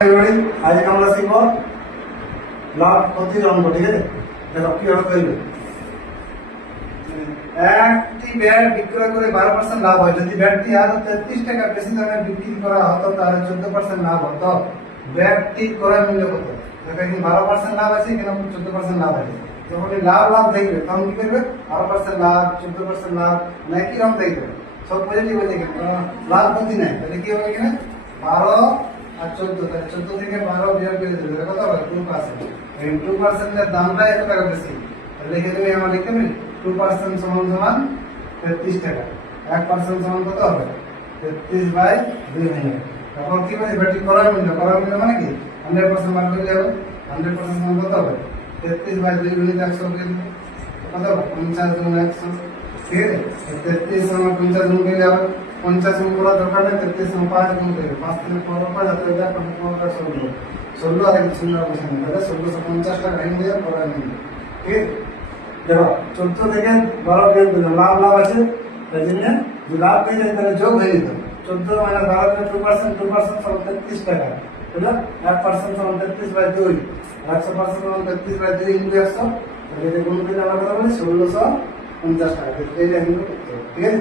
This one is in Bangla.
আজকে আমরা শিখব লাভ ক্ষতির অঙ্ক। ঠিক আছে, দেখো কিভাবে করবে। একটি ব্যাট বিক্রয় করে 12% লাভ হয়। যদি ব্যাটটি আরো 33 টাকা বেশি দামে বিক্রি করা হতো তাহলে 14% লাভ হতো। ব্যাটটি ক্রয় মূল্য কত? দেখো এখানে 12% লাভ আছে, এখানে 14% লাভ আছে। যখন লাভ লাভ দেখবে তখন কি করবে? 12% লাভ, 14% লাভ, একই রকম দেখবে, সব পজিটিভ হয়ে যাবে, লাভ ক্ষতি নাই। তাহলে কি হবে? এখানে 12 আর 14, তাহলে 14 থেকে 12 বিয়োগ করে দেবে, কত হবে? 2%। এই 2% এর দামটা এত টাকা বেশি, তাহলে লিখে দেবে, আমরা লিখতে পারি 2% সমান সমান 33 টাকা। 1% সমান কত হবে? 33/2 হয়ে যাবে। তখন কি বলি? ব্যাটারি ক্রয় মূল্য, ক্রয় মূল্য মানে কি 100% বার করে যাবে। 100% সমান কত হবে? 33/2 গুণিত 100 করে দেবে, কত হবে? 50 গুণ 100। ঠিক আছে, 33 সমান 50 গুণ করে যাবে। 50 গুণ করার দরকার নেই, 33 সমান 5 গুণ করে 5 থেকে 15 5 হাতে যায়, 15 16 16 আর 16 বসানো, তাহলে 1650 টাকা হয়ে যাবে ক্রয় মূল্য। ঠিক আছে, দেখো 14 থেকে 12 বিয়োগ করলাম, লাভ লাভ আছে, তাই জন্য যে লাভ পেয়ে যায় তাহলে যোগ হয়ে যেত। 14 মাইনাস 12 থেকে 2%, 2% সমান 33 টাকা, বুঝলো? 1% সমান 33/2, 100% সমান 33/2 ইন্টু 100, তাহলে যে গুণ করলে আমরা কথা বলি 1650 টাকা। এই যে কিন্তু, ঠিক আছে।